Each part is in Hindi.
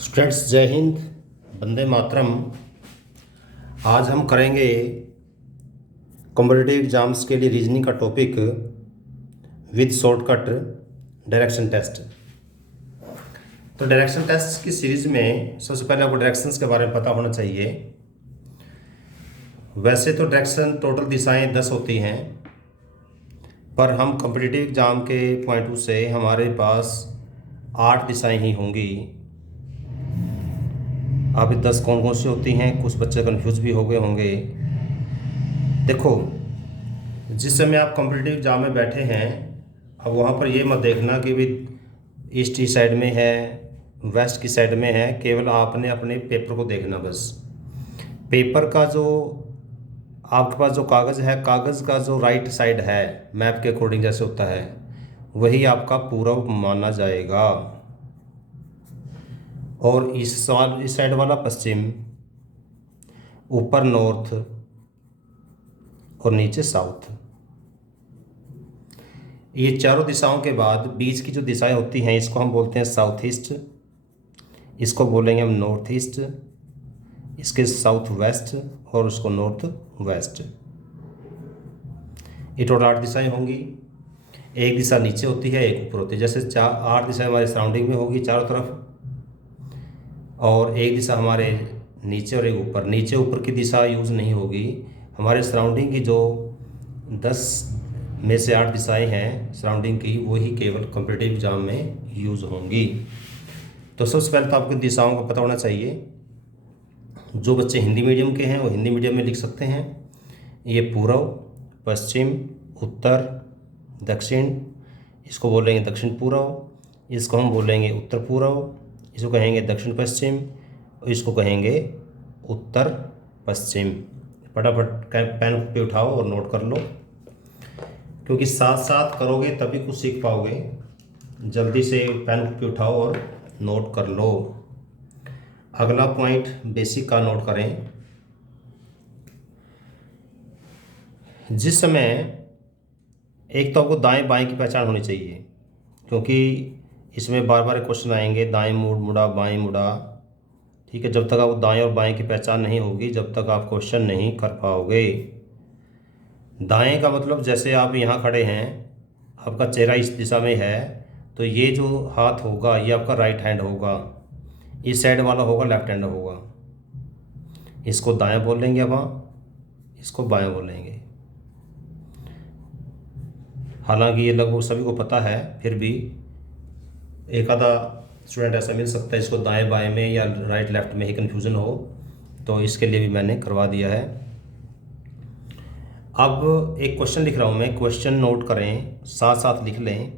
स्टूडेंट्स, जय हिंद, वंदे मातरम। आज हम करेंगे कॉम्पिटिटिव एग्जाम्स के लिए रीजनिंग का topic with shortcut direction test. तो डायरेक्शन टेस्ट की सीरीज में सबसे पहले आपको डायरेक्शंस के बारे में पता होना चाहिए। वैसे तो डायरेक्शन टोटल दिशाएं 10 होती हैं, पर हम कॉम्पिटिटिव एग्जाम के पॉइंट ऑफ व्यू से हमारे पास 8 दिशाएं ही होंगी। अब 10 कौन कौन सी होती हैं, कुछ बच्चे कन्फ्यूज भी हो गए होंगे। देखो, जिस समय आप कॉम्पिटिटिव एग्जाम में बैठे हैं, अब वहाँ पर ये मत देखना कि भी ईस्ट की साइड में है, वेस्ट की साइड में है। केवल आपने अपने पेपर को देखना बस। पेपर का जो आपके पास जो कागज़ है, कागज़ का जो राइट साइड है, मैप के अकॉर्डिंग जैसे होता है, वही आपका पूर्व माना जाएगा। और इस साइड वाला पश्चिम, ऊपर नॉर्थ और नीचे साउथ। ये चारों दिशाओं के बाद बीच की जो दिशाएं होती हैं, इसको हम बोलते हैं साउथ ईस्ट, इसको बोलेंगे हम नॉर्थ ईस्ट, इसके साउथ वेस्ट और उसको नॉर्थ वेस्ट। ये टोटल 8 दिशाएं होंगी। एक दिशा नीचे होती है, एक ऊपर होती है। जैसे 8 दिशाएं हमारे सराउंडिंग में होगी चारों तरफ, और एक दिशा हमारे नीचे और एक ऊपर। नीचे ऊपर की दिशा यूज़ नहीं होगी। हमारे सराउंडिंग की जो 10 में से 8 दिशाएं हैं सराउंडिंग की, वही केवल कॉम्पिटिटिव एग्जाम में यूज़ होंगी। तो सबसे पहले तो आपको दिशाओं का पता होना चाहिए। जो बच्चे हिंदी मीडियम के हैं वो हिंदी मीडियम में लिख सकते हैं। ये पूर्व, पश्चिम, उत्तर, दक्षिण, इसको बोलेंगे दक्षिण पूर्व, इसको हम बोलेंगे उत्तर पूर्व, इसको कहेंगे दक्षिण पश्चिम, और इसको कहेंगे उत्तर पश्चिम। फटाफट पेन पे उठाओ और नोट कर लो, क्योंकि साथ साथ करोगे तभी कुछ सीख पाओगे। जल्दी से पेन पे उठाओ और नोट कर लो। अगला पॉइंट बेसिक का नोट करें। जिस समय एक तो आपको दाएं बाएं की पहचान होनी चाहिए, क्योंकि इसमें बार बार क्वेश्चन आएंगे, दाएं मुड़ा बाएं मुड़ा। ठीक है, जब तक आपको दाएं और बाएं की पहचान नहीं होगी, जब तक आप क्वेश्चन नहीं कर पाओगे। दाएं का मतलब जैसे आप यहाँ खड़े हैं, आपका चेहरा इस दिशा में है, तो ये जो हाथ होगा ये आपका राइट हैंड होगा, इस साइड वाला होगा लेफ्ट हैंड होगा। इसको दायां बोलेंगे, अब इसको बायां बोलेंगे। हालांकि ये लगभग सभी को पता है, फिर भी एक आधा स्टूडेंट ऐसा मिल सकता है इसको दाएं बाएं में या राइट लेफ्ट में ही कन्फ्यूज़न हो, तो इसके लिए भी मैंने करवा दिया है। अब एक क्वेश्चन लिख रहा हूँ मैं, क्वेश्चन नोट करें, साथ साथ लिख लें।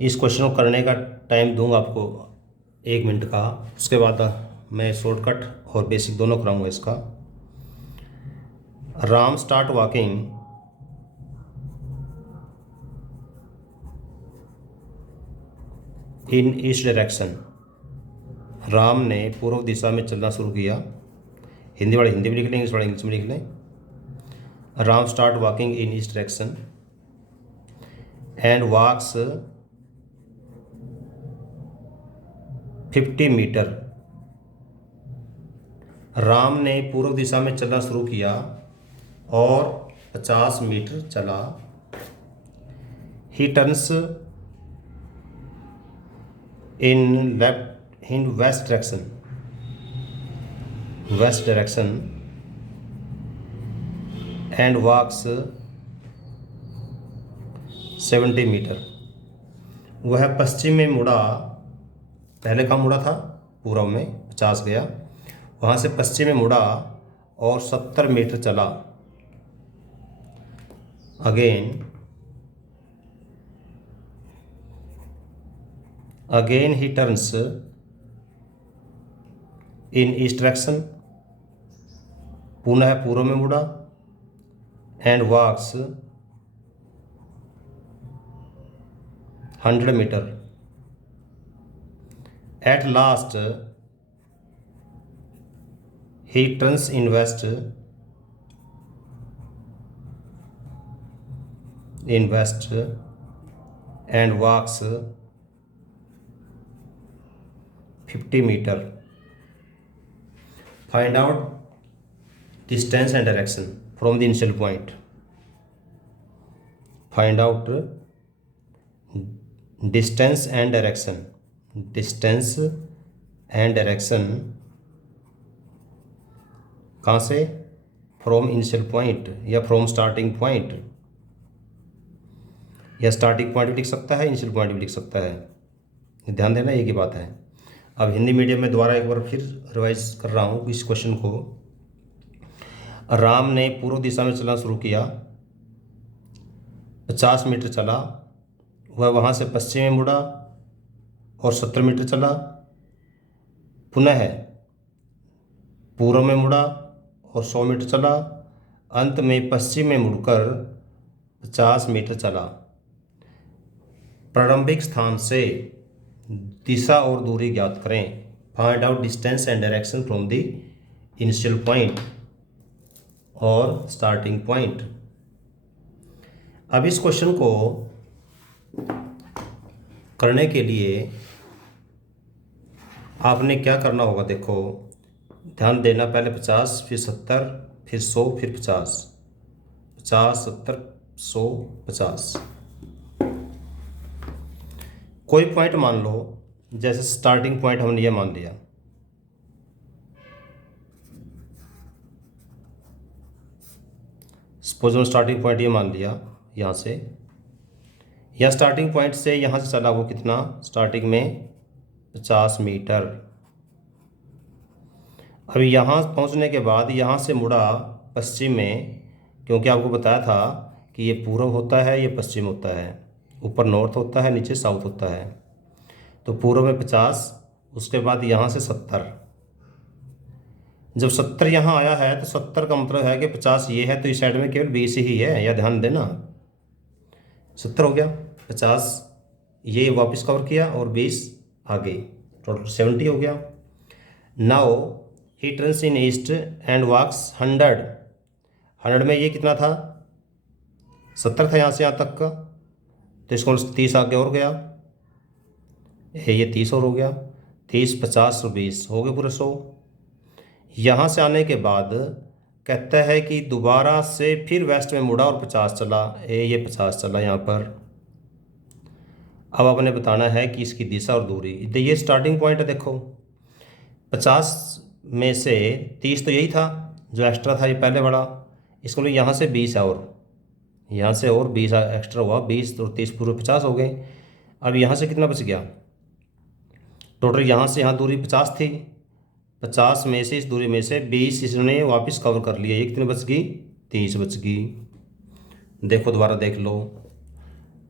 इस क्वेश्चन को करने का टाइम दूंगा आपको 1 मिनट का। उसके बाद मैं शॉर्टकट और बेसिक दोनों कराऊंगा इसका। Ram start walking in east direction. Ram ने पूर्व दिशा में चलना शुरू किया। हिंदी वाले हिंदी में लिख लें, इंग्लिश वाले इंग्लिश में लिख लें। Ram start walking in east direction and walks 50 meter. Ram ने पूर्व दिशा में चलना शुरू किया और 50 मीटर चला। He turns in west direction and walks 70 meter. वह पश्चिम में मुड़ा, पहले कहाँ मुड़ा था, पूर्व में 50 गया, वहाँ से पश्चिम में मुड़ा और 70 मीटर चला। Again he turns in east direction, पुनः पूर्व में मुड़ा, and walks 100 meter. At last he turns in west and walks 50 meter. Find out distance and direction from the initial point. Find out distance and direction, distance and direction कहाँ से? फ्रॉम इनिशियल पॉइंट या फ्रॉम स्टार्टिंग पॉइंट, या स्टार्टिंग पॉइंट भी लिख सकता है, इनिशियल पॉइंट भी लिख सकता है, ध्यान देना एक ही बात है। अब हिंदी मीडियम में दोबारा एक बार फिर रिवाइज कर रहा हूँ इस क्वेश्चन को। राम ने पूर्व दिशा में चलना शुरू किया, 50 मीटर चला, वह वहाँ से पश्चिम में मुड़ा और 70 मीटर चला, पुनः पूर्व में मुड़ा और 100 मीटर चला, अंत में पश्चिम में मुड़कर 50 मीटर चला। प्रारंभिक स्थान से दिशा और दूरी ज्ञात करें। Find out distance and direction from the initial point और स्टार्टिंग पॉइंट। अब इस क्वेश्चन को करने के लिए आपने क्या करना होगा, देखो ध्यान देना, पहले 50, फिर 70, फिर 100, फिर 50, 50, 70, 100, 50। कोई पॉइंट मान लो, जैसे स्टार्टिंग पॉइंट हमने ये मान लिया, सपोज हम स्टार्टिंग पॉइंट ये मान लिया यहाँ से, या स्टार्टिंग पॉइंट से यहाँ से चला वो कितना, स्टार्टिंग में 50 मीटर। अभी यहाँ पहुँचने के बाद यहाँ से मुड़ा पश्चिम में, क्योंकि आपको बताया था कि ये पूर्व होता है, ये पश्चिम होता है, ऊपर नॉर्थ होता है, नीचे साउथ होता है। तो पूर्व में 50, उसके बाद यहाँ से 70। जब 70 यहाँ आया है तो 70 का मतलब है कि 50 ये है, तो इस साइड में केवल 20 ही है, या ध्यान देना 70 हो गया, 50 ये वापस कवर किया और 20 आगे, टोटल 70 हो गया। Now he turns in east and walks 100 में ये कितना था, 70 था यहाँ से यहाँ तक का, तो इसको 30 आगे और गया, ये 30 और हो गया, 30, 50 और 20 हो गए पूरे 100। यहाँ से आने के बाद कहता है कि दोबारा से फिर वेस्ट में मुड़ा और 50 चला, ये 50 चला यहाँ पर। अब आपने बताना है कि इसकी दिशा और दूरी। तो ये स्टार्टिंग पॉइंट है, देखो 50 में से 30 तो यही था जो एक्स्ट्रा था, ये पहले बड़ा, इसको लिए यहाँ से 20 है और यहाँ से और 20 एक्स्ट्रा हुआ, 20 और 30 पूरे 50 हो गए। अब यहाँ से कितना बच गया, टोटल यहाँ से यहाँ दूरी 50 थी, 50 में से इस दूरी में से 20 इसने वापस कवर कर लिया, ये कितनी बच गई, 30 बच गई। देखो दोबारा देख लो,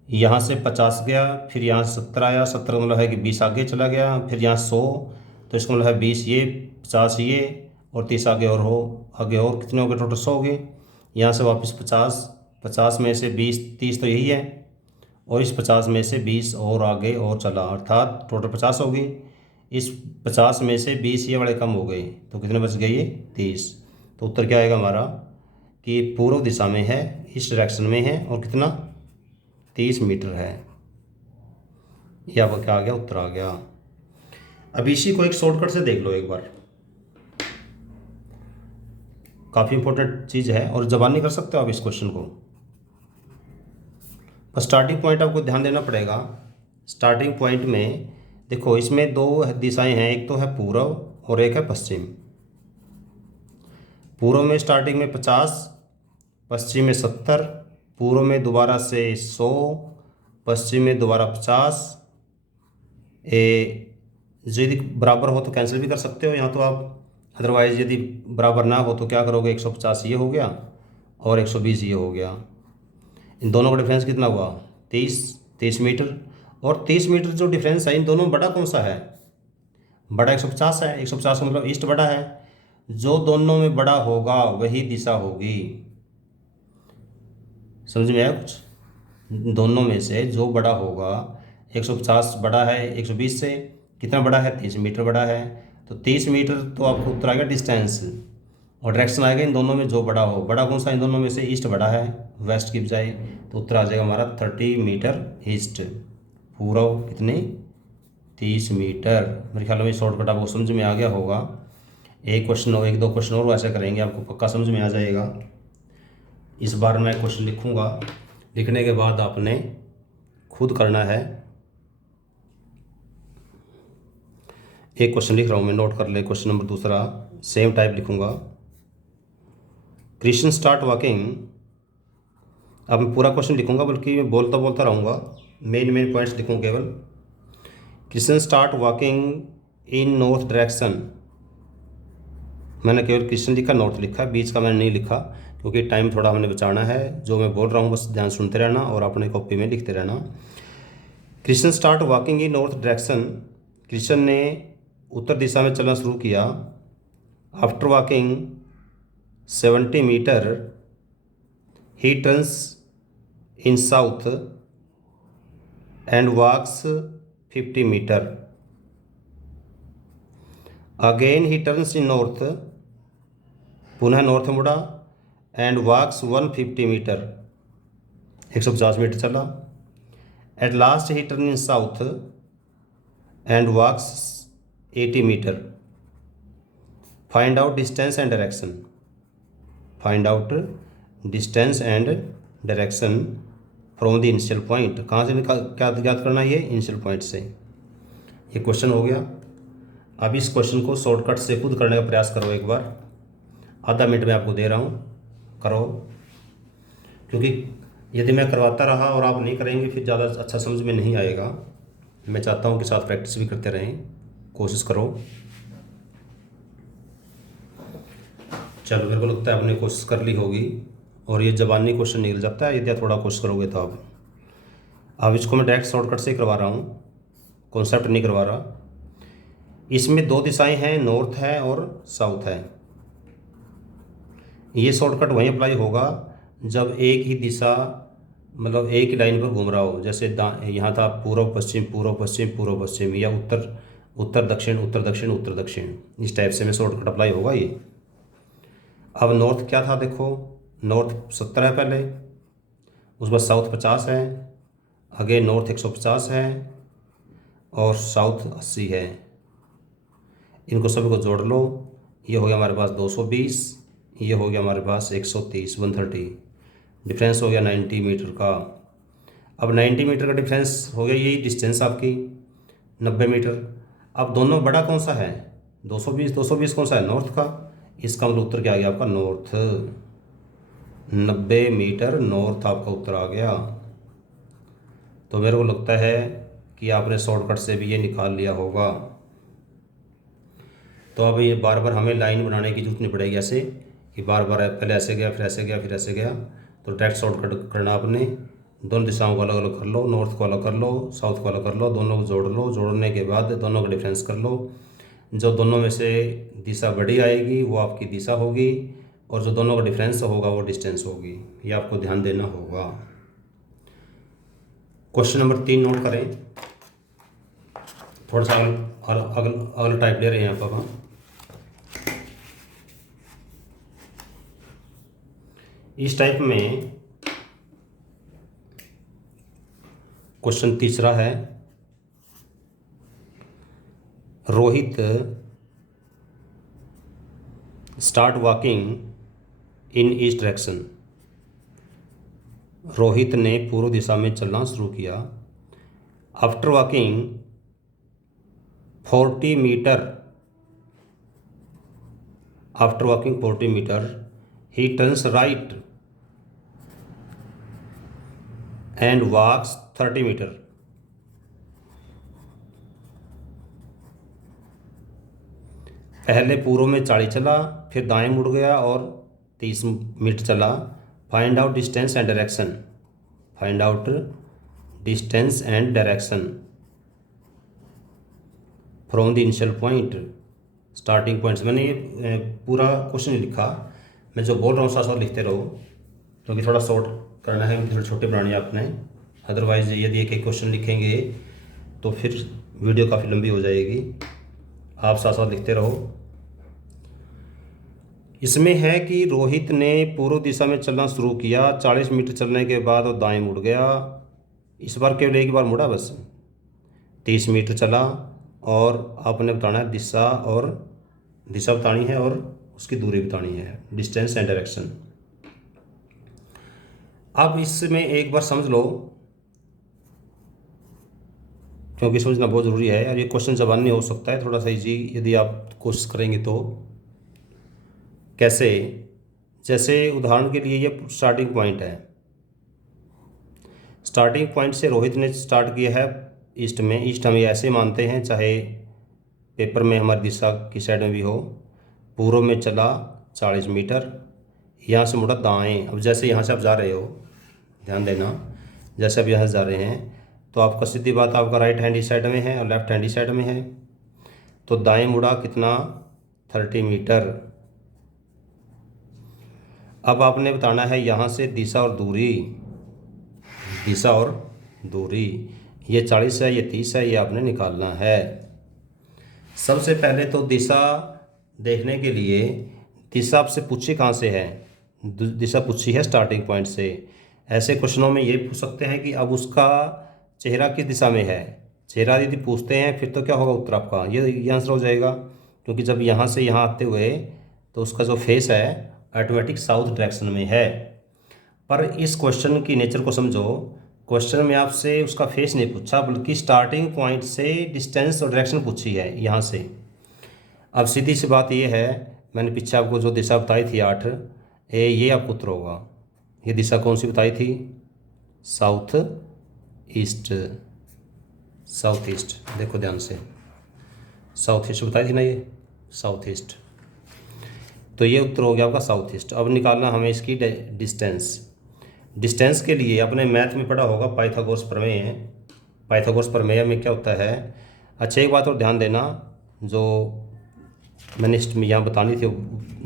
यहाँ से 50 गया, फिर यहाँ से 70 आया, 70 मतलब है कि 20 आगे चला गया, फिर यहाँ 100, तो इसका मतलब है 20 ये, 50 ये और 30 आगे और हो, आगे और कितने हो गए, टोटल 100 हो गए। यहाँ से वापस 50, 50 में से 20, 30 तो यही है, और इस 50 में से 20 और आगे और चला, अर्थात टोटल 50 हो गई। इस 50 में से 20 ये बड़े कम हो गए, तो कितने बच गए, ये 30। तो उत्तर क्या आएगा हमारा कि पूर्व दिशा में है, इस डायरेक्शन में है, और कितना 30 मीटर है। ये आपका क्या आ गया, उत्तर आ गया। अब इसी को एक शॉर्टकट से देख लो एक बार, काफ़ी इंपॉर्टेंट चीज़ है और जबानी कर सकते हो आप इस क्वेश्चन को। बस स्टार्टिंग पॉइंट आपको ध्यान देना पड़ेगा। स्टार्टिंग पॉइंट में देखो, इसमें दो दिशाएं हैं, एक तो है पूर्व और एक है पश्चिम। पूर्व में स्टार्टिंग में 50, पश्चिम में 70, पूर्व में दोबारा से 100, पश्चिम में दोबारा 50। यदि बराबर हो तो कैंसिल भी कर सकते हो यहाँ तो आप, अदरवाइज यदि बराबर ना हो तो क्या करोगे, 150 ये हो गया और 120 ये हो गया। इन दोनों का डिफरेंस कितना हुआ, 30 मीटर। और 30 मीटर जो डिफरेंस है इन दोनों में बड़ा कौन सा है, बड़ा 150 है, 150 का मतलब ईस्ट बड़ा है। जो दोनों में बड़ा होगा वही दिशा होगी, समझ में आया कुछ। दोनों में से जो बड़ा होगा, 150 बड़ा है 120 से, कितना बड़ा है, 30 मीटर बड़ा है, तो 30 मीटर तो आपको उत्तर आएगा डिस्टेंस, और डायरेक्शन आएगा इन दोनों में जो बड़ा हो। बड़ा कौन सा इन दोनों में से, ईस्ट बड़ा है वेस्ट की बजाय, तो उत्तर आ जाएगा हमारा 30 मीटर ईस्ट। पूर्व कितने, 30 मीटर। मेरे ख्याल में शॉर्टकट आपको समझ में आ गया होगा। एक दो क्वेश्चन और ऐसे करेंगे, आपको पक्का समझ में आ जाएगा। इस बार मैं क्वेश्चन लिखूंगा, लिखने के बाद आपने खुद करना है। एक क्वेश्चन लिख रहा हूँ मैं, नोट कर ले। क्वेश्चन नंबर दूसरा सेम टाइप लिखूंगा। Krishna start walking. अब मैं पूरा क्वेश्चन लिखूंगा, बल्कि मैं बोलता बोलता रहूँगा, मेन पॉइंट्स लिखूँ केवल। Krishna start walking in north direction. मैंने केवल कृष्ण लिखा, नॉर्थ लिखा, बीच का मैंने नहीं लिखा, क्योंकि टाइम थोड़ा हमने बचाना है। जो मैं बोल रहा हूँ बस ध्यान सुनते रहना और अपने कॉपी में लिखते रहना। Krishna start walking in north direction. Krishna ने उत्तर दिशा में चलना शुरू किया। After walking 70 meter he turns in south and walks 50 meter. Again he turns in north, पुनः नॉर्थ मुड़ा, एंड वॉक्स 150 मीटर, 150 मीटर चला। At last he turn in south and walks 80 meter. Find out distance and direction. Find out distance and direction from the initial point. कहाँ से क्या ज्ञात करना है? ये इनिशियल पॉइंट से। ये क्वेश्चन हो गया। अब इस क्वेश्चन को शॉर्टकट से खुद करने का प्रयास करो एक बार। आधा मिनट में आपको दे रहा हूँ, करो। क्योंकि यदि मैं करवाता रहा और आप नहीं करेंगे फिर ज़्यादा अच्छा समझ में नहीं आएगा। मैं चाहता हूँ कि साथ प्रैक्टिस भी करते रहें, कोशिश करो। चलो, मेरे को लगता है आपने कोशिश कर ली होगी और ये ज़बानी क्वेश्चन निकल जाता है यदि आप थोड़ा कोशिश करोगे तो। अब इसको मैं डायरेक्ट शॉर्टकट से ही करवा रहा हूँ, कॉन्सेप्ट नहीं करवा रहा। इसमें दो दिशाएं हैं, नॉर्थ है और साउथ है। ये शॉर्टकट वहीं अप्लाई होगा जब एक ही दिशा, मतलब एक ही लाइन पर घूम रहा हो। जैसे यहाँ था पूर्व पश्चिम पूर्व पश्चिम पूर्व पश्चिम, या उत्तर उत्तर दक्षिण उत्तर दक्षिण उत्तर दक्षिण। इस टाइप से में शॉर्टकट अप्लाई होगा ये। अब नॉर्थ क्या था? देखो, नॉर्थ 70 है पहले, उस बाद साउथ 50 है, आगे नॉर्थ 150 है और साउथ 80 है। इनको सभी को जोड़ लो, ये हो गया हमारे पास 220, ये हो गया हमारे पास 130, 130। डिफरेंस हो गया 90 मीटर का। अब 90 मीटर का डिफरेंस हो गया, यही डिस्टेंस आपकी 90 मीटर। अब दोनों बड़ा कौन सा है? 220। 220 कौन सा है? नॉर्थ का। इसका मतलब उत्तर क्या आ गया आपका? नॉर्थ। 90 मीटर नॉर्थ आपका उत्तर आ गया। तो मेरे को लगता है कि आपने शॉर्टकट से भी ये निकाल लिया होगा। तो अब ये बार बार हमें लाइन बनाने की जरूरत नहीं पड़ेगी ऐसे कि बार बार पहले ऐसे गया फिर ऐसे गया फिर ऐसे गया। तो डायरेक्ट शॉर्टकट करना आपने। दोनों दिशाओं को अलग अलग कर लो, नॉर्थ को अलग कर लो, साउथ को अलग कर लो, दोनों को जोड़ लो। जोड़ने के बाद दोनों का डिफरेंस कर लो। जो दोनों में से दिशा बड़ी आएगी वो आपकी दिशा होगी, और जो दोनों का डिफरेंस होगा वो डिस्टेंस होगी। ये आपको ध्यान देना होगा। क्वेश्चन नंबर 3 नोट करें। थोड़ा सा अगला टाइप ले रहे हैं यहाँ पर। इस टाइप में क्वेश्चन तीसरा है, Rohit start walking in east direction. Rohit ने पूर्व दिशा में चलना शुरू किया। After walking 40 meter, after walking 40 meter he turns right and walks 30 meter. पहले पूर्व में 40 चला, फिर दाएं मुड़ गया और 30 मीटर चला। Find out distance and direction. Find out distance and direction from the initial point, starting points. मैंने ये पूरा क्वेश्चन नहीं लिखा, मैं जो बोल रहा हूँ साथ साथ लिखते रहो, क्योंकि थोड़ा शॉर्ट करना है, थोड़े छोटे बनानी है आपने। अदरवाइज यदि एक एक क्वेश्चन लिखेंगे तो फिर वीडियो काफ़ी लंबी हो जाएगी। आप साथ साथ लिखते रहो। इसमें है कि रोहित ने पूर्व दिशा में चलना शुरू किया। 40 मीटर चलने के बाद वो दाएं मुड़ गया। इस बार केवल एक बार मुड़ा बस। 30 मीटर चला, और आपने बताना है दिशा बतानी है और उसकी दूरी बतानी है, डिस्टेंस एंड डायरेक्शन। अब इसमें एक बार समझ लो, क्योंकि समझना बहुत ज़रूरी है और ये क्वेश्चन जवाब नहीं हो सकता है, थोड़ा सा इजी यदि आप कोशिश करेंगे तो। कैसे? जैसे उदाहरण के लिए ये स्टार्टिंग पॉइंट है, स्टार्टिंग पॉइंट से रोहित ने स्टार्ट किया है ईस्ट में। ईस्ट हम ये ऐसे मानते हैं, चाहे पेपर में हमारी दिशा की साइड में भी हो। पूर्व में चला 40 मीटर, यहाँ से मुड़ा दाएं। अब जैसे यहाँ से आप जा रहे हो, ध्यान देना, जैसे आप यहाँ से जा रहे हैं तो आपका सीधी बात आपका राइट हैंड इस साइड में है और लेफ्ट हैंड इस साइड में है, तो दाएं मुड़ा कितना, 30 मीटर। अब आपने बताना है यहाँ से दिशा और दूरी, ये 40 है, ये 30 है, ये आपने निकालना है। सबसे पहले तो दिशा देखने के लिए दिशा आपसे पूछी कहाँ से है, दिशा पूछी है स्टार्टिंग पॉइंट से। ऐसे क्वेश्चनों में ये पूछ सकते हैं कि अब उसका चेहरा किस दिशा में है। चेहरा यदि पूछते हैं फिर तो क्या होगा उत्तर आपका ये आंसर हो जाएगा, क्योंकि जब यहाँ से यहाँ आते हुए तो उसका जो फेस है ऑटोमेटिक साउथ डायरेक्शन में है। पर इस क्वेश्चन की नेचर को समझो, क्वेश्चन में आपसे उसका फेस नहीं पूछा बल्कि स्टार्टिंग पॉइंट से डिस्टेंस और डायरेक्शन पूछी है यहाँ से। अब सीधी सी बात ये है, मैंने पीछे आपको जो दिशा बताई थी 8, ये आपको उत्तर होगा। ये दिशा कौन सी बताई थी, साउथ ईस्ट। देखो ध्यान से, साउथ ईस्ट बताई थी ना, ये साउथ ईस्ट, तो ये उत्तर हो गया आपका साउथ ईस्ट। अब निकालना हमें इसकी डिस्टेंस के लिए अपने मैथ में पढ़ा होगा पाइथागोरस प्रमेय। पाइथागोरस प्रमेय में क्या होता है, अच्छा एक बात और ध्यान देना, जो मैंने यहाँ बतानी थी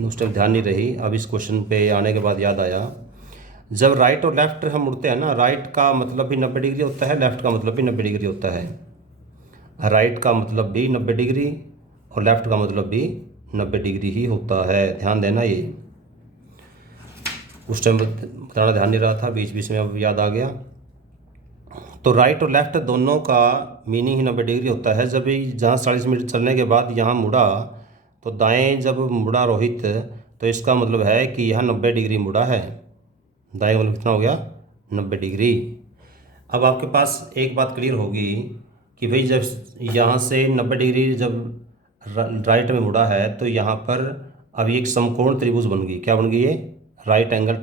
उस टाइम ध्यान नहीं रही, अब इस क्वेश्चन पे आने के बाद याद आया। जब राइट और लेफ्ट हम मुड़ते हैं ना, राइट का मतलब भी 90 डिग्री होता है, लेफ्ट का मतलब भी 90 डिग्री होता है। राइट का मतलब भी 90 डिग्री और लेफ्ट का मतलब भी 90 डिग्री ही होता है, ध्यान देना। ये उस टाइम बताना ध्यान नहीं रहा था, बीच बीच में अब याद आ गया। तो राइट और लेफ्ट दोनों का मीनिंग ही 90 डिग्री होता है। जब जहाँ 40 मीटर चलने के बाद यहाँ मुड़ा, तो दाएं जब मुड़ा रोहित, तो इसका मतलब है कि यह 90 डिग्री मुड़ा है। दाएं का मतलब कितना हो गया, 90 डिग्री। अब आपके पास एक बात क्लियर होगी कि भाई जब यहाँ से 90 डिग्री जब राइट में मुड़ा है तो यहाँ पर अब एक समकोण त्रिभुज बन गई। क्या बन गई ये, राइट एंगल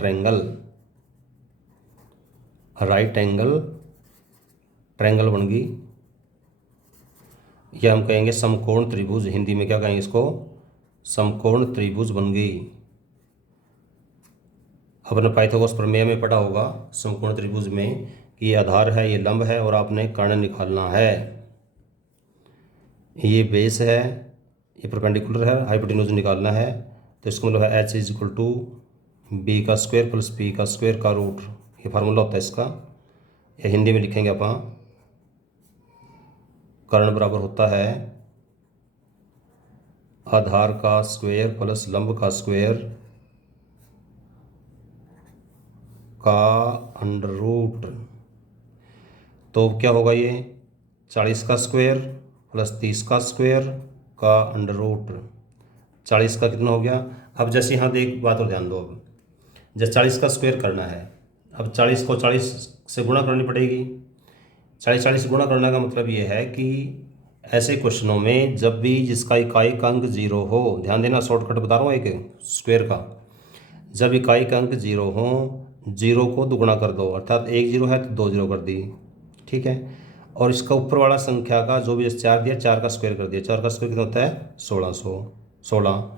ट्रायंगल बन गई। यह हम कहेंगे समकोण त्रिभुज, हिंदी में क्या कहेंगे इसको, समकोण त्रिभुज बन गई। आपने पाइथागोरस प्रमेय में पढ़ा होगा समकोण त्रिभुज में कि ये आधार है, ये लंब है और आपने कर्ण निकालना है। ये बेस है, ये परपेंडिकुलर है, हाइपोटेन्यूज निकालना है। तो इसका मतलब है h = b² + p² का रूट, ये फार्मूला होता है इसका। ये हिंदी में लिखेंगे अपन, कर्ण बराबर होता है आधार का स्क्वायर प्लस लंब का स्क्वायर का अंडर रूट। तो क्या होगा ये, 40 का स्क्वायर प्लस 30 का स्क्वायर का अंडर रूट। 40 का कितना हो गया। अब जैसे यहाँ देख बात और ध्यान दो, अब जैसे 40 का स्क्वायर करना है, अब 40 को 40 से गुणा करनी पड़ेगी। 40 से गुणा करने का मतलब ये है कि ऐसे क्वेश्चनों में जब भी जिसका इकाई का अंक 0 हो, ध्यान देना शॉर्टकट बता रहा हूँ एक स्क्वायर का, जब इकाई का अंक 0 हो, 0 को दुगुना कर दो, अर्थात 1 0 है तो 2 0 कर दी, ठीक है। और इसका ऊपर वाला संख्या का जो भी 4 दिया, 4 का स्क्वायर कर दिया। 4 का स्क्वायर कितना होता है, 16।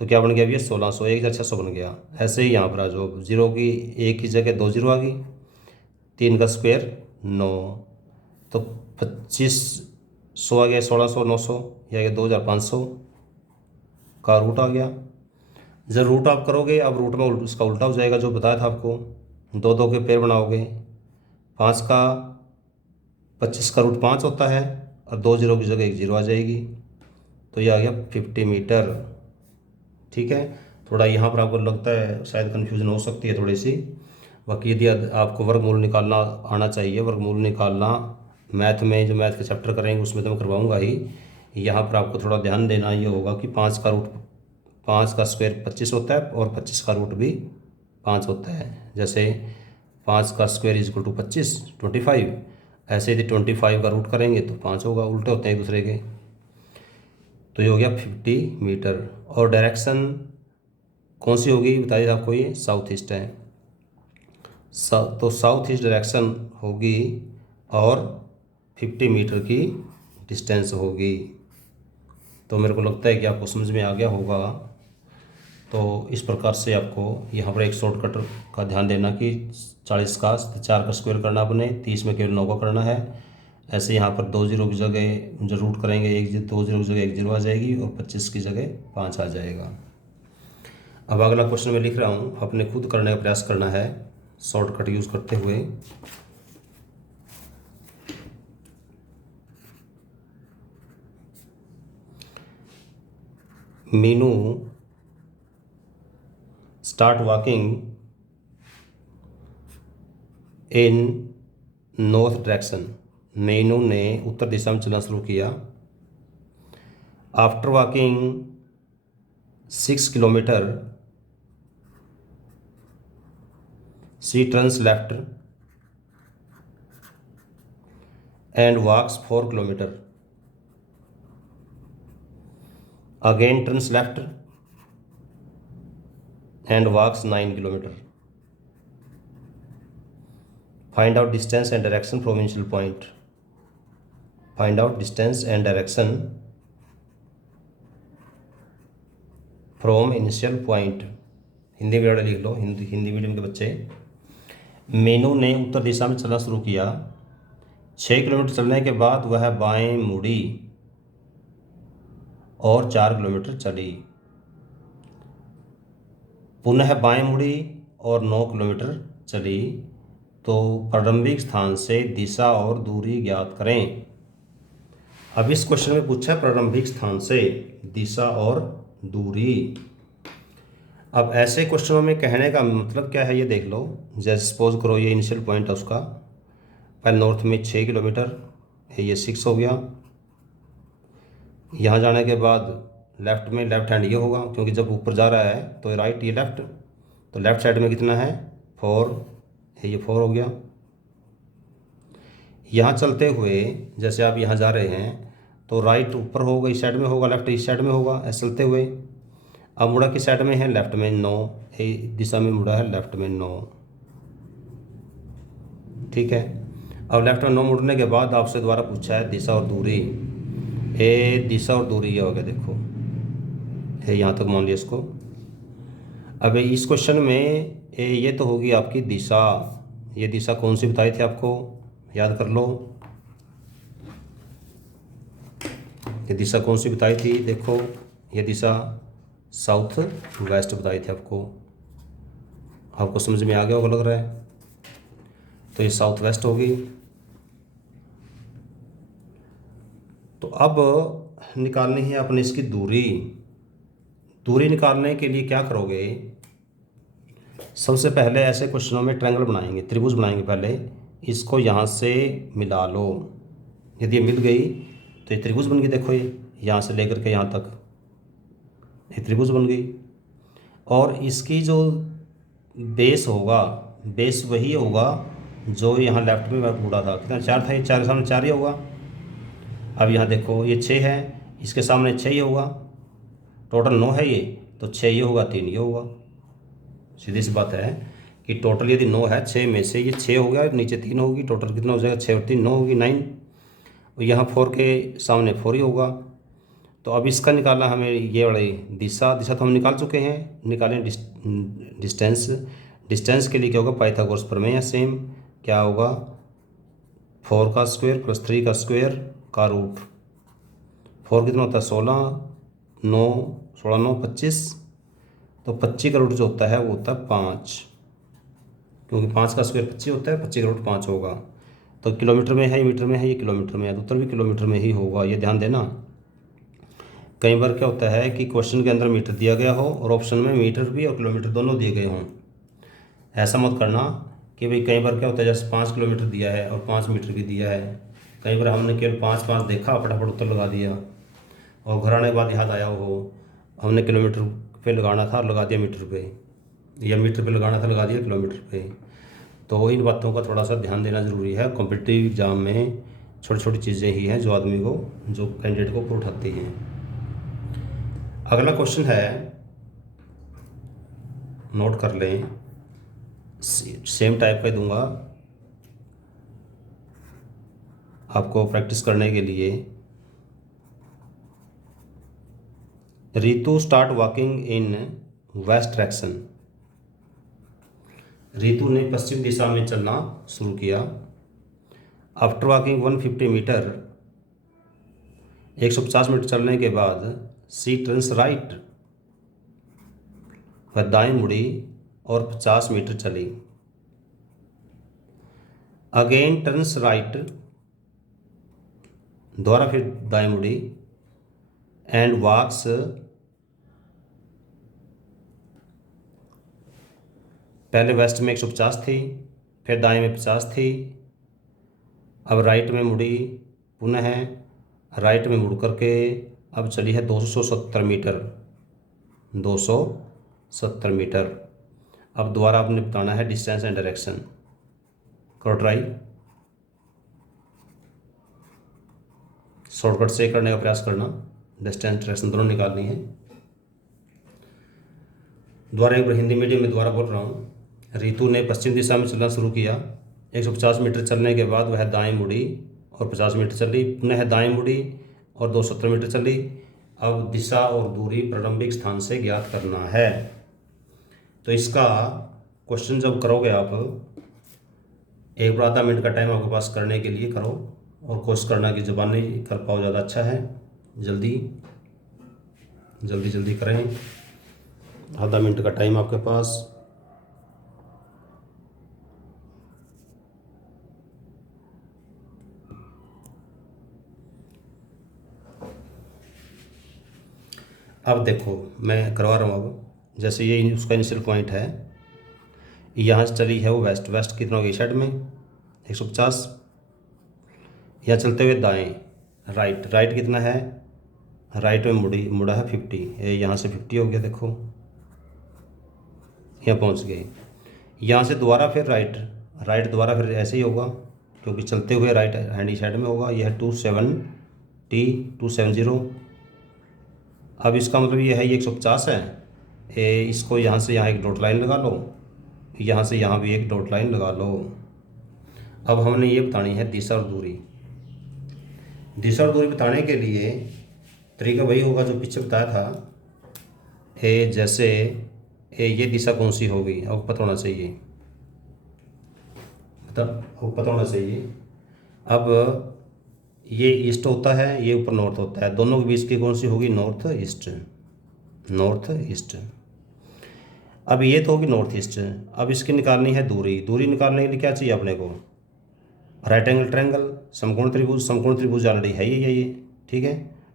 तो क्या बन गया भैया, 1600, 1600 बन गया। ऐसे ही यहाँ पर जो 0 की 1 की जगह 2 0 आ गई, 3 का स्क्वायर 9, तो 2500 आ गया, 1600, 900, यह आ गया 2500 का रूट आ गया। जब रूट आप करोगे, अब रूट में उसका उल्टा हो जाएगा जो बताया था आपको, 2 2 के पेड़ बनाओगे, 25 का रूट 5 होता है और 2 0 की जगह 1 0 आ जाएगी, तो ये आ गया 50 मीटर, ठीक है। थोड़ा यहाँ पर आपको लगता है शायद कन्फ्यूजन हो सकती है थोड़ी सी, बाकी यदि आपको वर्गमूल निकालना आना चाहिए, वर्गमूल निकालना मैथ में जो मैथ के चैप्टर करेंगे उसमें तो मैं करवाऊँगा ही, यहाँ पर आपको थोड़ा ध्यान देना ये होगा कि 5 का स्क्वायर 25 होता है और 25 का रूट भी 5 होता है। जैसे 5 का स्क्वायर इज इक्वल टू 25 25, ऐसे यदि 25 का रूट करेंगे तो 5 होगा, उल्टे होते हैं एक दूसरे के। तो ये हो गया 50 मीटर। और डायरेक्शन कौन सी होगी बताइए आपको, ये साउथ ईस्ट है। तो साउथ ईस्ट डायरेक्शन होगी और 50 मीटर की डिस्टेंस होगी। तो मेरे को लगता है कि आपको समझ में आ गया होगा। तो इस प्रकार से आपको यहाँ पर एक शॉर्टकट का ध्यान देना कि 40 का 4 का स्क्वायर करना अपने, 30 में केवल 9 का करना है। ऐसे यहाँ पर 2 जीरो की जगह जो रूट करेंगे 2 जीरो की जगह 1 जीरो आ जाएगी और 25 की जगह 5 आ जाएगा। अब अगला क्वेश्चन मैं लिख रहा हूँ, अपने खुद करने का प्रयास करना है शॉर्टकट यूज़ करते हुए। Meenu start walking in north direction. Meenu ने उत्तर दिशा में चलना शुरू किया। After walking 6 kilometre she turns left and walks 4 kilometre, again turns left and walks 9 kilometer. Find out distance and direction from initial point. Find out distance and direction from initial point. Hindi medium लिख लो, हिंदी मीडियम के बच्चे। मीनू ने उत्तर दिशा में चलना शुरू किया। 6 किलोमीटर चलने के बाद वह बाएं मुड़ी और 4 किलोमीटर चली। पुनः बाएं मुड़ी और 9 किलोमीटर चली। तो प्रारंभिक स्थान से दिशा और दूरी ज्ञात करें। अब इस क्वेश्चन में पूछा है प्रारंभिक स्थान से दिशा और दूरी। अब ऐसे क्वेश्चनों में कहने का मतलब क्या है ये देख लो। जैसे सपोज करो ये इनिशियल पॉइंट है उसका, पहले नॉर्थ में 6 किलोमीटर है, ये 6 हो गया। यहाँ जाने के बाद लेफ्ट में लेफ्ट हैंड ये होगा, क्योंकि जब ऊपर जा रहा है तो राइट ये लेफ्ट, तो लेफ्ट साइड में कितना है 4 है, ये 4 हो गया। यहाँ चलते हुए जैसे आप यहाँ जा रहे हैं तो राइट ऊपर होगा इस साइड में होगा, लेफ्ट इस साइड में होगा, ऐसे चलते हुए। अब मुड़ा किस साइड में है, लेफ्ट में 9 है, दिशा में मुड़ा है लेफ्ट में 9, ठीक है। अब लेफ्ट में 9 मुड़ने के बाद आपसे दोबारा पूछा है दिशा और दूरी। दिशा और दूरी ये हो गया, देखो है यहाँ तक मान लिया इसको। अब इस क्वेश्चन में ये तो होगी आपकी दिशा। ये दिशा कौन सी बताई थी आपको, याद कर लो। ये दिशा कौन सी बताई थी, देखो ये दिशा साउथ वेस्ट बताई थी आपको समझ में आ गया होगा लग रहा है। तो ये साउथ वेस्ट होगी। तो अब निकालनी है अपने इसकी दूरी। दूरी निकालने के लिए क्या करोगे, सबसे पहले ऐसे क्वेश्चनों में ट्रायंगल बनाएंगे, त्रिभुज बनाएंगे। पहले इसको यहाँ से मिला लो, यदि ये मिल गई तो ये त्रिभुज बन गई। देखो ये यहाँ से लेकर के यहाँ तक ये त्रिभुज बन गई। और इसकी जो बेस होगा, बेस वही होगा जो यहाँ लेफ्ट में मुड़ा था। कितना 4 था, ये 4 के सामने 4 ही होगा। अब यहाँ देखो ये 6 है, इसके सामने 6 ही होगा। टोटल 9 है ये, तो 6 ये होगा 3 ये होगा। सीधी सी बात है कि टोटल यदि 9 है, 6 में से ये 6 हो गया, नीचे 3 होगी, टोटल कितना हो जाएगा 6 और 3 9 होगी 9। और यहाँ 4 के सामने 4 ही होगा। तो अब इसका निकालना हमें ये वाली दिशा तो हम निकाल चुके हैं। निकालें डिस्टेंस के लिए क्या होगा, पाइथागोरस प्रमेय सेम। क्या होगा 4 का स्क्वायर प्लस 3 का स्क्वायर का रूट। 4 कितना होता है 16, 9 25। तो 25 का रूट जो होता है वो होता है 5, क्योंकि 5 का स्क्वायर 25 होता है, 25 का रूट 5 होगा। तो किलोमीटर में है, मीटर में है, ये किलोमीटर में है, तो उत्तर भी किलोमीटर में ही होगा। ये ध्यान देना। कई बार क्या होता है कि क्वेश्चन के अंदर मीटर दिया गया हो और ऑप्शन में मीटर भी और किलोमीटर दोनों दिए गए हों। ऐसा मत करना कि भाई कई बार क्या होता है जैसे 5 किलोमीटर दिया है और 5 मीटर भी दिया है। कई बार हमने केवल 5 देखा, फटाफट उत्तर लगा दिया। और घर आने के बाद याद आया हो हमने किलोमीटर पे लगाना था और लगा दिया मीटर पे, या मीटर पे लगाना था लगा दिया किलोमीटर पे। तो इन बातों का थोड़ा सा ध्यान देना ज़रूरी है। कॉम्पिटिटिव एग्ज़ाम में छोटी छोटी चीज़ें ही हैं जो आदमी को, जो कैंडिडेट को ऊपर उठाती हैं। अगला क्वेश्चन है, नोट कर लें, सेम टाइप का दूंगा आपको प्रैक्टिस करने के लिए। रितु स्टार्ट वॉकिंग इन वेस्ट डायरेक्शन। रितु ने पश्चिम दिशा में चलना शुरू किया। आफ्टर वॉकिंग 150 मीटर, 150 मीटर चलने के बाद सी टर्न्स राइट, वह दाएं मुड़ी और 50 मीटर चली। अगेन टर्न्स राइट, दोबारा फिर दाएं मुड़ी, एंड वॉक्स पहले वेस्ट में 150 थी, फिर दाएं में 50 थी, अब राइट में मुड़ी, पुनः राइट में मुड़ करके अब चली है 270 मीटर, 270 मीटर। अब दोबारा आपने बताना है डिस्टेंस एंड डायरेक्शन। करो ट्राई, शॉर्टकट से करने का प्रयास करना, डिस्टेंस डायरेक्शन दोनों निकालनी है। दोबारा एक बार हिंदी मीडियम में दोबारा बोल रहा हूँ। रितु ने पश्चिम दिशा में चलना शुरू किया। 150 मीटर चलने के बाद वह दाएं मुड़ी और 50 मीटर चली, पुनः दाएं मुड़ी और 270 मीटर चली। अब दिशा और दूरी प्रारंभिक स्थान से ज्ञात करना है। तो इसका क्वेश्चन जब करोगे आप, एक बार आधा मिनट का टाइम आपके पास करने के लिए करो, और कोशिश करना कि जबान नहीं कर पाओ ज़्यादा अच्छा है। जल्दी जल्दी जल्दी करें, आधा मिनट का टाइम आपके पास। अब देखो मैं करवा रहा हूँ। अब जैसे ये उसका इनिशियल पॉइंट है, यहाँ से चली है वो वेस्ट, वेस्ट कितना हो गया साइड में 150, यहाँ चलते हुए दाएं, राइट, राइट कितना है, राइट में मुड़ा है 50, ये यहाँ से 50 हो गया, देखो यहाँ पहुँच गए। यहाँ से दोबारा फिर राइट, राइट दोबारा फिर ऐसे ही होगा क्योंकि चलते हुए राइट हैंड साइड में होगा। यह 270। अब इसका मतलब ये है, ये 150 है, इसको यहाँ से यहाँ एक डॉट लाइन लगा लो, यहाँ से यहाँ भी एक डॉट लाइन लगा लो। अब हमने ये बतानी है दिशा और दूरी। दिशा और दूरी बताने के लिए तरीका वही होगा जो पीछे बताया था। जैसे ये दिशा कौन सी होगी आपको पता होना चाहिए, आपको पता होना चाहिए। अब ये ईस्ट होता है, ये ऊपर नॉर्थ होता है, दोनों के बीच की कौन सी होगी, नॉर्थ ईस्ट, नॉर्थ ईस्ट। अब ये तो होगी नॉर्थ ईस्ट। अब इसकी निकालनी है दूरी। दूरी निकालने के लिए क्या चाहिए अपने को, राइट एंगल ट्रायंगल, समकोण त्रिभुज। समकोण त्रिभुज ऑलरेडी है ये ठीक है,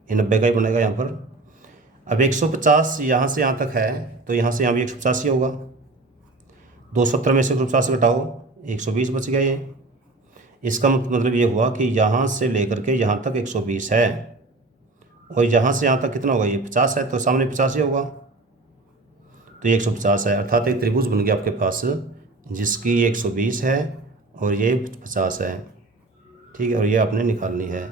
ये 90 का ही बनेगा यहाँ पर। अब 150 यहाँ से यहाँ तक है, तो यहाँ से यहाँ भी 150 ही होगा। 270 में से 150 घटाओ, 120 बच गया ये। इसका मतलब ये हुआ कि यहाँ से लेकर के यहाँ तक 120 है, और यहाँ से यहाँ तक कितना होगा, ये 50 है, तो सामने 50 ही होगा, तो ये 150 है। अर्थात एक त्रिभुज बन गया आपके पास जिसकी 120 है और ये 50 है, ठीक है, और ये आपने निकालनी है।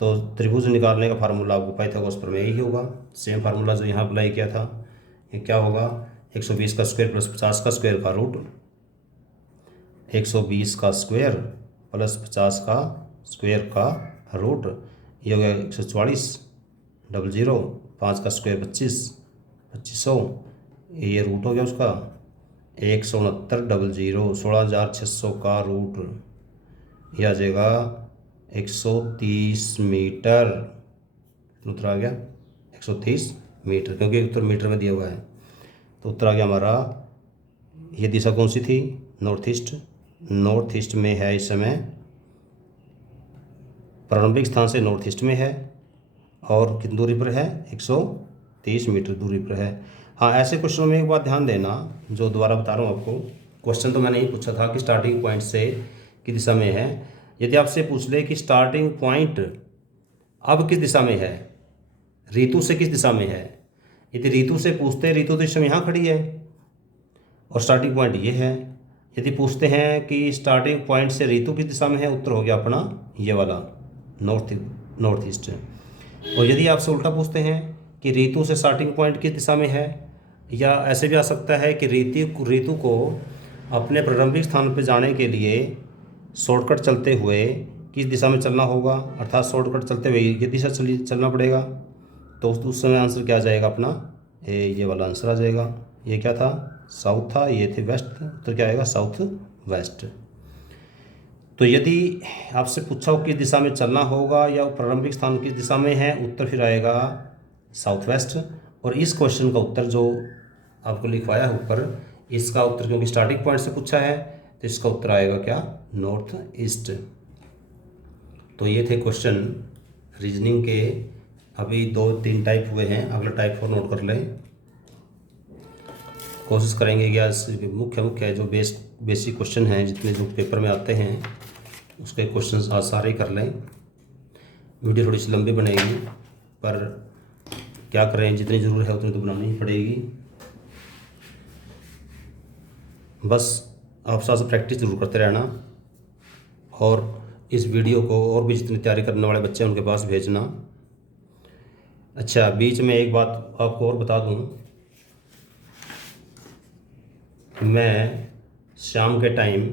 तो त्रिभुज निकालने का फार्मूला आपको पाइथागोरस प्रमेय ही होगा, सेम फार्मूला जो यहाँ अप्लाई किया था। ये क्या होगा, 120 का स्क्वायर प्लस 50 का स्क्वायर का रूट, 120 का स्क्वायर प्लस 50 का स्क्वायर का रूट, ये हो गया 144, 00, 5 का स्क्वायर 25, 2500, ये रूट हो गया उसका 169, 00, 16,600 का रूट, यह आ जाएगा 130 मीटर। उत्तर आ गया 130 मीटर, क्योंकि उत्तर मीटर में दिया हुआ है, तो उत्तर आ गया हमारा। ये दिशा कौन सी थी, नॉर्थ ईस्ट। नॉर्थ ईस्ट में है इस समय, प्रारंभिक स्थान से नॉर्थ ईस्ट में है, और कितनी दूरी पर है, 130 मीटर दूरी पर है। हाँ, ऐसे क्वेश्चनों में एक बात ध्यान देना, जो दोबारा बता रहा हूँ आपको। क्वेश्चन तो मैंने ही पूछा था कि स्टार्टिंग पॉइंट से किस दिशा में है। यदि आपसे पूछ ले कि स्टार्टिंग पॉइंट अब किस दिशा में है, ऋतु से किस दिशा में है। यदि ऋतु से पूछते हैं, ऋतु तो इस समय यहाँ खड़ी है और स्टार्टिंग पॉइंट ये है। यदि पूछते हैं कि स्टार्टिंग पॉइंट से ऋतु किस दिशा में है, उत्तर हो गया अपना ये वाला नॉर्थ ईस्ट। और यदि आपसे उल्टा पूछते हैं कि ऋतु से स्टार्टिंग पॉइंट किस दिशा में है, या ऐसे भी आ सकता है कि ऋतु को अपने प्रारंभिक स्थान पर जाने के लिए शॉर्टकट चलते हुए किस दिशा में चलना होगा, अर्थात शॉर्टकट चलते हुए ये दिशा चलना पड़ेगा, तो उस समय आंसर क्या आ जाएगा अपना ये वाला आंसर आ जाएगा। ये क्या था, साउथ था, ये थे वेस्ट, तो क्या आएगा साउथ वेस्ट। तो यदि आपसे पूछा हो किस दिशा में चलना होगा या प्रारंभिक स्थान किस दिशा में है, उत्तर फिर आएगा साउथ वेस्ट। और इस क्वेश्चन का उत्तर जो आपको लिखवाया है ऊपर, इसका उत्तर क्योंकि स्टार्टिंग पॉइंट से पूछा है तो इसका उत्तर आएगा क्या, नॉर्थ ईस्ट। तो ये थे क्वेश्चन रीजनिंग के। अभी 2-3 टाइप हुए हैं, अगला टाइप और नोट कर लें। कोशिश करेंगे कि मुख्य जो बेसिक क्वेश्चन हैं जितने जो पेपर में आते हैं उसके क्वेश्चन आज सारे ही कर लें। वीडियो थोड़ी सी लंबी बनेगी पर क्या करें, जितनी ज़रूरत है उतनी तो बनानी ही पड़ेगी। बस आप साथ प्रैक्टिस जरूर करते रहना और इस वीडियो को और भी जितनी तैयारी करने वाले बच्चे हैं उनके पास भेजना। अच्छा, बीच में एक बात आपको और बता दूं, मैं शाम के टाइम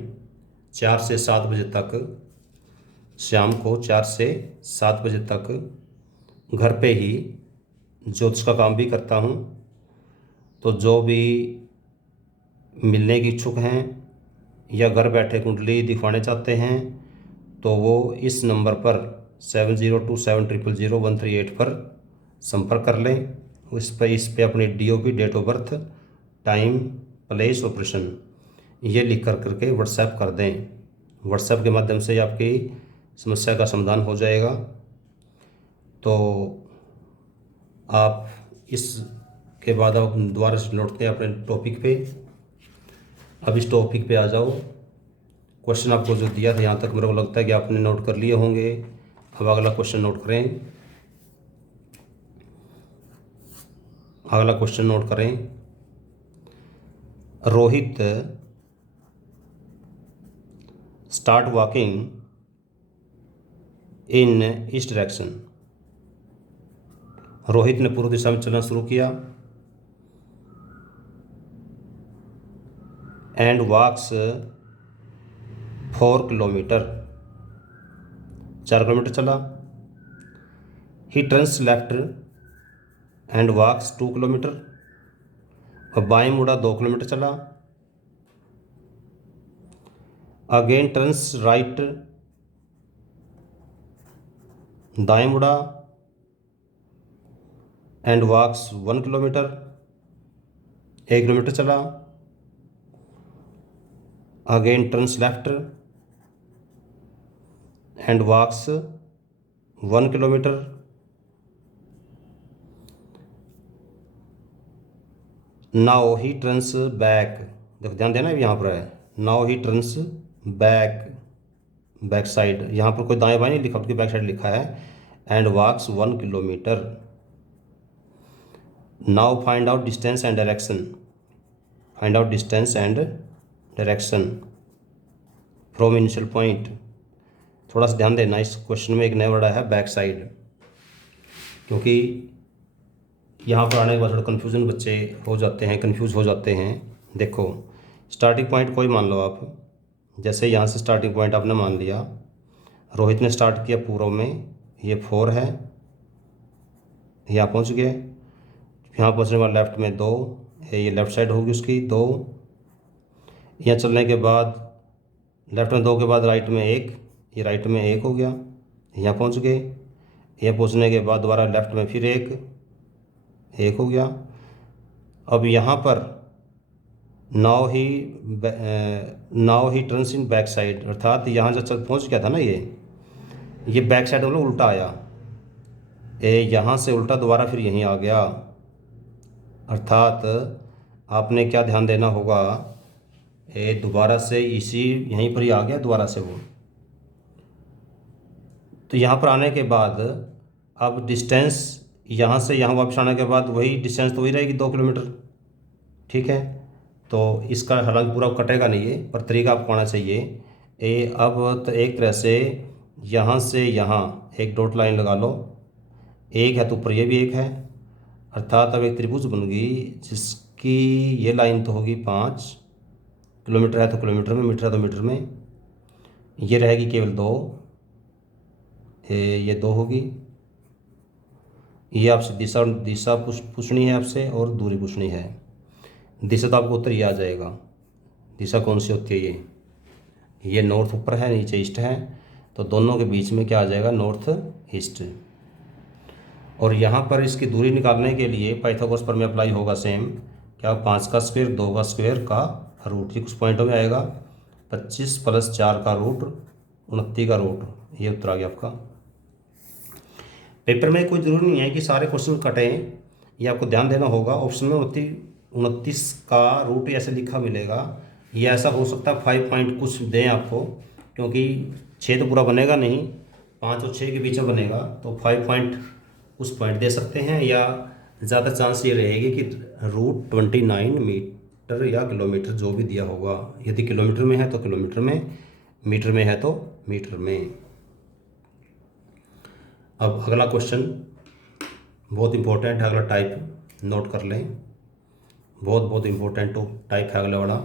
4 से 7 बजे तक, शाम को 4 से 7 बजे तक घर पे ही ज्योतिष का काम भी करता हूं। तो जो भी मिलने के इच्छुक हैं या घर बैठे कुंडली दिखवाने चाहते हैं तो वो इस नंबर पर 7027000138 पर संपर्क कर लें। इस पे अपनी DOP, date of birth, time, place, operation ये लिख करके व्हाट्सएप कर दें। व्हाट्सएप के माध्यम से आपकी समस्या का समाधान हो जाएगा। तो आप इसके बाद आप दोबारा से लौटते हैं अपने टॉपिक पे। अब इस टॉपिक पे आ जाओ। क्वेश्चन आपको जो दिया था यहाँ तक मेरे को लगता है कि आपने नोट कर लिए होंगे। अब अगला क्वेश्चन नोट करें। अगला क्वेश्चन नोट करें। Rohit start walking in east direction. Rohit ने पूर्व दिशा में चलना शुरू किया एंड वॉक्स 4 किलोमीटर, 4 किलोमीटर चला। He turns left and walks 2 kilometre, और बाएं मुड़ा 2 किलोमीटर चला। अगेन टर्न्स राइट, दाएं मुड़ा एंड वॉक्स 1 किलोमीटर, 1 किलोमीटर चला। Again turns left and walks 1 kilometre. Now he turns back, देखो ध्यान देना यहाँ पर है, now he turns back side, यहाँ पर कोई दाएं बाएं नहीं लिखा, उसकी बैक साइड लिखा है, and walks 1 kilometre. Now find out distance and direction, find out distance and direction from initial point. थोड़ा सा ध्यान देना, इस क्वेश्चन में एक नया वर्ड आया है बैक साइड, क्योंकि यहाँ पर आने के बाद थोड़ा कन्फ्यूजन बच्चे हो जाते हैं, कन्फ्यूज हो जाते हैं। देखो स्टार्टिंग पॉइंट कोई मान लो आप, जैसे यहाँ से स्टार्टिंग पॉइंट आपने मान लिया, रोहित ने स्टार्ट किया पूर्व में, ये 4 है, यहाँ पहुँच गए। यहाँ पहुँचने के बाद लेफ्ट में 2 है, ये लेफ़्ट साइड होगी उसकी 2। यहाँ चलने के बाद लेफ्ट में 2 के बाद राइट में 1, ये राइट में 1 हो गया, यहाँ पहुँच गए। यहाँ पहुँचने के बाद दोबारा लेफ्ट में फिर 1 हो गया। अब यहाँ पर now he turns in back side, अर्थात यहाँ जो पहुँच गया था ना, ये बैक साइड मतलब उल्टा आया, यहाँ से उल्टा दोबारा फिर यहीं आ गया। अर्थात आपने क्या ध्यान देना होगा, दोबारा से इसी यहीं पर ही आ गया दोबारा से वो। तो यहाँ पर आने के बाद अब डिस्टेंस यहाँ से यहाँ वापस आने के बाद वही डिस्टेंस तो वही रहेगी 2 किलोमीटर, ठीक है। तो इसका हालांकि पूरा कटेगा नहीं ये, पर तरीका आपको आना चाहिए। अब तो एक तरह से यहाँ से यहाँ एक डॉट लाइन लगा लो, एक है तो ऊपर ये भी एक है, अर्थात अब एक त्रिभुज बन गई जिसकी ये लाइन तो होगी 5 किलोमीटर है तो किलोमीटर में, मीटर है तो मीटर में, ये रहेगी केवल 2, ये 2 होगी। ये आपसे दिशा दिशा पूछनी है आपसे और दूरी पूछनी है। दिशा तो आपको उत्तर ये आ जाएगा, दिशा कौन सी होती है, ये नॉर्थ ऊपर है, नीचे ईस्ट है, तो दोनों के बीच में क्या आ जाएगा, नॉर्थ ईस्ट। और यहाँ पर इसकी दूरी निकालने के लिए पाइथागोरस प्रमेय अप्लाई होगा सेम, क्या 5 का स्क्वायर 2 का स्क्वायर का रूट, ये कुछ पॉइंटों में आएगा, 25 + 4 का रूट 29 का रूट, ये उत्तर आ गया आपका। पेपर में कोई ज़रूरी नहीं है कि सारे क्वेश्चन कटें, ये आपको ध्यान देना होगा। ऑप्शन में 29 का रूट ऐसे लिखा मिलेगा, ये ऐसा हो सकता है 5 पॉइंट कुछ दें आपको, क्योंकि 6 तो पूरा बनेगा नहीं, 5 और 6 के बीच में बनेगा, तो 5 पॉइंट कुछ पॉइंट दे सकते हैं, या ज़्यादा चांस ये रहेगी कि रूट 29 मीटर या किलोमीटर जो भी दिया होगा, यदि किलोमीटर में है तो किलोमीटर में, मीटर में है तो मीटर में। अब अगला क्वेश्चन बहुत इम्पोर्टेंट है, अगला टाइप नोट कर लें, बहुत बहुत इम्पोर्टेंट टाइप है अगला वाला।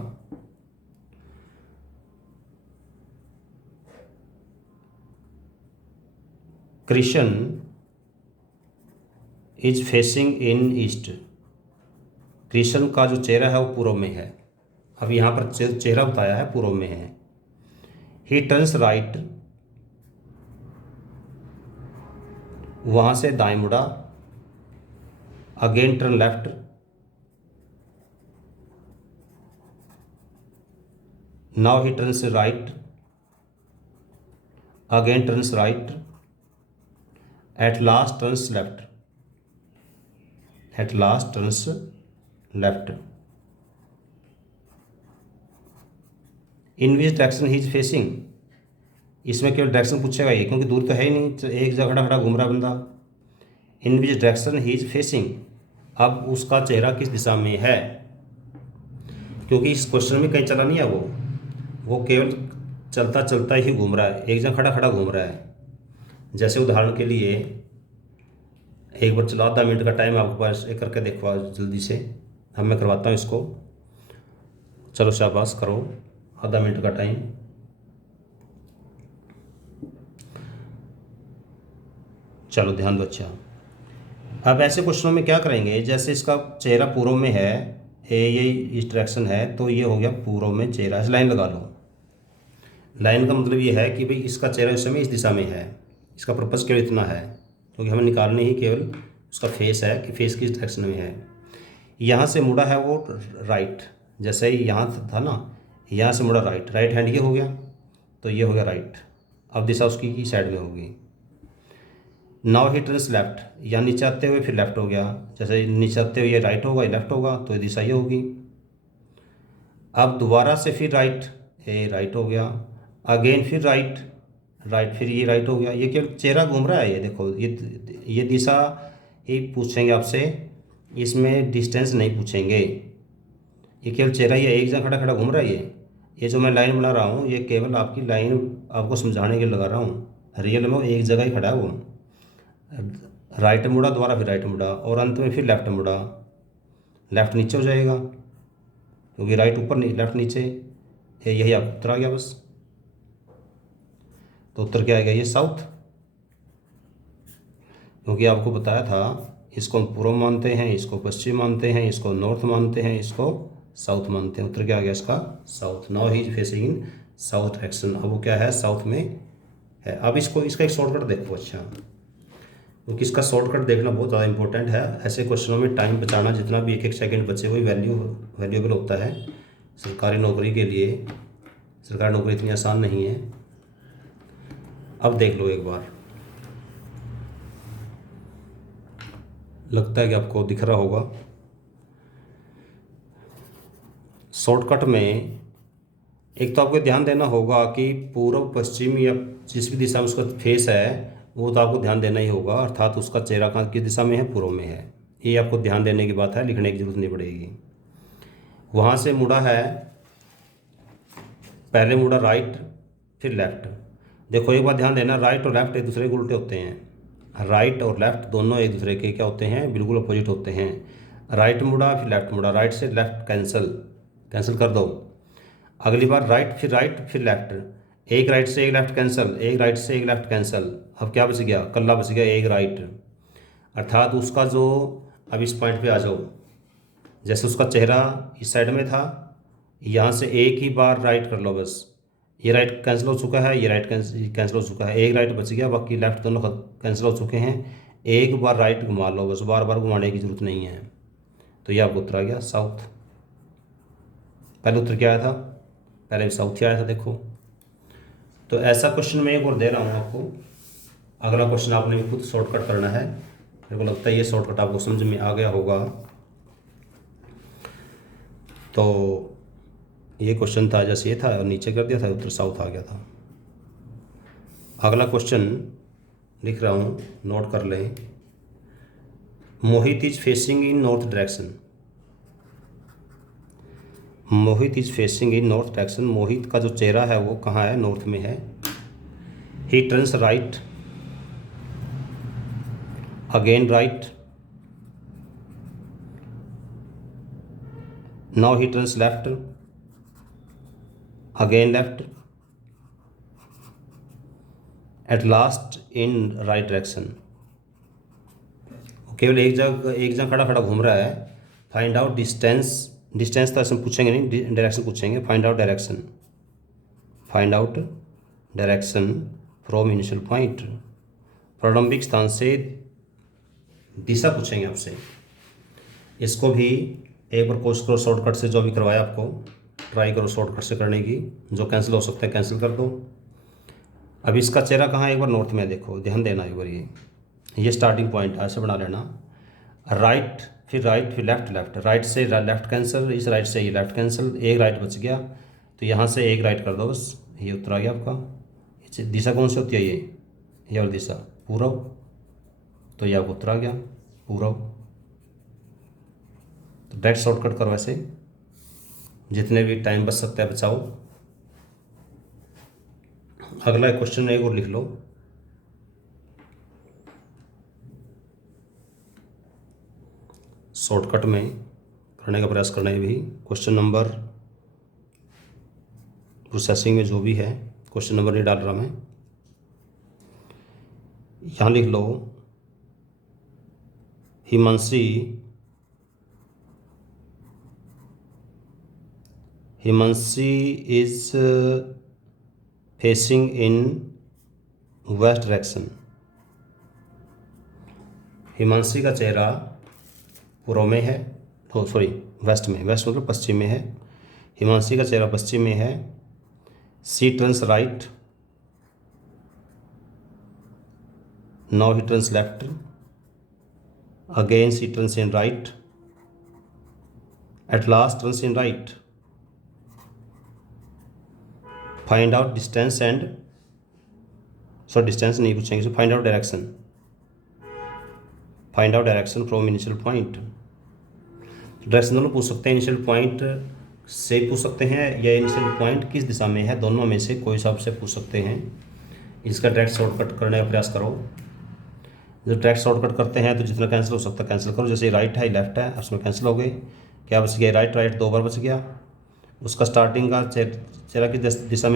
Krishna is facing in east, Krishna का जो चेहरा है वो पूर्व में है। अब यहाँ पर चेहरा बताया है पूर्व में है। ही टर्न्स राइट, वहाँ से दाएं मुड़ा, again turn left, now he turns right, again turns right, at last turns left, eight last turns left. In which direction he is facing, इसमें केवल डायरेक्शन पूछेगा ये, क्योंकि दूर तो है ही नहीं, एक जगह खड़ा खड़ा घूम रहा बंदा। In which direction he is facing, अब उसका चेहरा किस दिशा में है, क्योंकि इस क्वेश्चन में कहीं चला नहीं है वो केवल चलता चलता ही घूम रहा है, एक जगह खड़ा खड़ा घूम रहा है। जैसे उदाहरण के लिए एक बार चलो, आधा मिनट का टाइम आपके पास, एक करके देखो जल्दी से, अब मैं करवाता हूँ इसको, चलो शाबाश करो, आधा मिनट का टाइम। चलो ध्यान दो। अच्छा, अब ऐसे क्वेश्चनों में क्या करेंगे, जैसे इसका चेहरा पूर्व में है, ये इस डायरेक्शन है, तो ये हो गया पूर्व में चेहरा, इस लाइन लगा लो। लाइन का मतलब ये है कि भाई इसका चेहरा इस समय इस दिशा में है, इसका पर्पस केवल इतना है, क्योंकि हमें निकालने ही केवल उसका फेस है कि फेस किस डायरेक्शन में है। यहाँ से मुड़ा है वो राइट, जैसे ही यहाँ था ना, यहाँ से मुड़ा राइट, राइट हैंड ये हो गया, तो ये हो गया राइट, अब दिशा उसकी की साइड में होगी। नाउ ही टर्न्स लेफ्ट, यहाँ नीचे आते हुए फिर लेफ्ट हो गया, जैसे नीचे आते हुए ये राइट होगा, ये लेफ्ट होगा, तो ये दिशा ये होगी। अब दोबारा से फिर राइट, ये राइट हो गया, अगेन फिर राइट, राइट फिर ये राइट हो गया, ये केवल चेहरा घूम रहा है, ये देखो, ये दिशा ही पूछेंगे आपसे, इसमें डिस्टेंस नहीं पूछेंगे, ये केवल चेहरा ही है, एक जगह खड़ा खड़ा घूम रहा है। ये जो मैं लाइन बना रहा हूँ, ये केवल आपकी लाइन आपको समझाने के लिए लगा रहा हूँ, रियल में वो एक जगह ही खड़ा है, वो राइट मुड़ा, दोबारा फिर राइट मुड़ा, और अंत में फिर लेफ्ट मुड़ा, लेफ्ट नीचे हो जाएगा, क्योंकि राइट ऊपर नहीं, लेफ्ट नीचे, यही आप उत्तर आ गया बस। तो उत्तर क्या आएगा, ये साउथ, क्योंकि आपको बताया था इसको हम पूर्व मानते हैं, इसको पश्चिम मानते हैं, इसको नॉर्थ मानते हैं, इसको साउथ मानते हैं। उत्तर क्या आ गया इसका, south. Now he is facing in south direction, अब वो क्या है, साउथ में है। अब इसको इसका एक शॉर्टकट देखो। अच्छा, क्योंकि इसका शॉर्टकट देखना बहुत ज़्यादा इंपॉर्टेंट है, ऐसे क्वेश्चनों में टाइम बचाना, जितना भी एक एक सेकंड बचे हुए वैल्यूएबल होता है सरकारी नौकरी के लिए। सरकारी नौकरी इतनी आसान नहीं है। अब देख लो एक बार, लगता है कि आपको दिख रहा होगा। शॉर्टकट में एक तो आपको ध्यान देना होगा कि पूर्व पश्चिम या जिस भी दिशा में उसका फेस है, वो तो आपको ध्यान देना ही होगा, अर्थात उसका चेहरा कहाँ किस दिशा में है, पूर्व में है। ये आपको ध्यान देने की बात है, लिखने की जरूरत नहीं पड़ेगी। वहाँ से मुड़ा है, पहले मुड़ा राइट फिर लेफ्ट। देखो एक बात ध्यान देना, राइट और लेफ्ट एक दूसरे के उल्टे होते हैं। राइट और लेफ्ट दोनों एक दूसरे के क्या होते हैं, बिल्कुल अपोजिट होते हैं। राइट मुड़ा फिर लेफ्ट मुड़ा, राइट से लेफ्ट कैंसिल, कैंसिल कर दो। अगली बार राइट फिर लेफ्ट, एक राइट से एक लेफ्ट कैंसिल, एक राइट से एक लेफ्ट कैंसिल। अब क्या बच गया, कल्ला बच गया एक राइट। अर्थात उसका जो, अब इस पॉइंट पे आ जाओ, जैसे उसका चेहरा इस साइड में था, यहाँ से एक ही बार राइट कर लो बस। ये राइट कैंसिल हो चुका है, ये राइट कैंसिल हो चुका है, एक राइट बच गया, बाकी लेफ्ट दोनों कैंसिल हो चुके हैं। एक बार राइट घुमा लो बस, बार बार घुमाने की जरूरत नहीं है। तो ये आपको उत्तर आ गया साउथ। पहले उत्तर क्या आया था, पहले भी साउथ ही आया था। देखो तो ऐसा क्वेश्चन मैं एक और दे रहा हूँ आपको। अगला क्वेश्चन आपने भी खुद शॉर्टकट करना है। मेरे को लगता है ये शॉर्टकट आपको समझ में आ गया होगा। तो ये क्वेश्चन था, जैसे ये था और नीचे कर दिया था, उत्तर साउथ आ गया था। अगला क्वेश्चन लिख रहा हूँ, नोट कर लें। Mohit is facing in north direction. Mohit is facing in north direction. Mohit का जो चेहरा है वो कहाँ है, नॉर्थ में है। ही turns right, again right, now he turns left, again left, at last in right direction. केवल एक जगह खड़ा खड़ा घूम रहा है। फाइंड आउट डिस्टेंस, डिस्टेंस तो ऐसे पूछेंगे नहीं, डायरेक्शन पूछेंगे। Find out direction, find out direction from initial point. प्रारंभिक स्थान से दिशा पूछेंगे आपसे। इसको भी एक बार कोशिश करो शॉर्टकट से, जो भी करवाया आपको ट्राई करो शॉर्टकट से करने की। जो कैंसिल हो सकता है कैंसिल कर दो। अब इसका चेहरा कहाँ है, एक बार नॉर्थ में देखो, ध्यान देना एक बार। ये स्टार्टिंग पॉइंट ऐसे बना लेना, राइट फिर लेफ्ट लेफ्ट, राइट से लेफ्ट कैंसिल, इस राइट से ये लेफ्ट कैंसिल, एक राइट बच गया, तो यहाँ से एक राइट कर दो बस। ये उत्तर आ गया आपका। दिशा कौन सी होती है, ये और दिशा पूर्व, तो ये आपको उत्तर आ गया पूर्व। तो डायरेक्ट शॉर्टकट करो ऐसे, जितने भी टाइम बच सकता है बचाओ। अगला क्वेश्चन एक और लिख लो। शॉर्टकट में करने का प्रयास करना है भी। क्वेश्चन नंबर प्रोसेसिंग में जो भी है, क्वेश्चन नंबर नहीं डाल रहा मैं। यहाँ लिख लो, Himanshi is facing in west direction. Himanshi का चेहरा पूर्व में है, सॉरी वेस्ट में, वेस्ट मतलब पश्चिम में है। हिमांशी का चेहरा पश्चिम में है। She turns right, now he turns left, again she turns in right, at last turns in right. Find out distance and, sorry distance नहीं पूछेंगे, find out direction, find out direction from initial point. Direction दोनों पूछ सकते हैं, इनिशियल पॉइंट से पूछ सकते हैं या इनिशियल पॉइंट किस दिशा में है, दोनों में से कोई हिसाब से पूछ सकते हैं। इसका डायरेक्ट शॉर्टकट करने का प्रयास करो। जब डायरेक्ट शॉर्टकट करते हैं तो जितना कैंसिल हो सकता है कैंसिल करो। जैसे राइट है लेफ्ट है, उसमें कैंसिल हो गए, क्या बच गया, राइट राइट दो बार बच गया। उसका स्टार्टिंग का चेहरा की दिशा में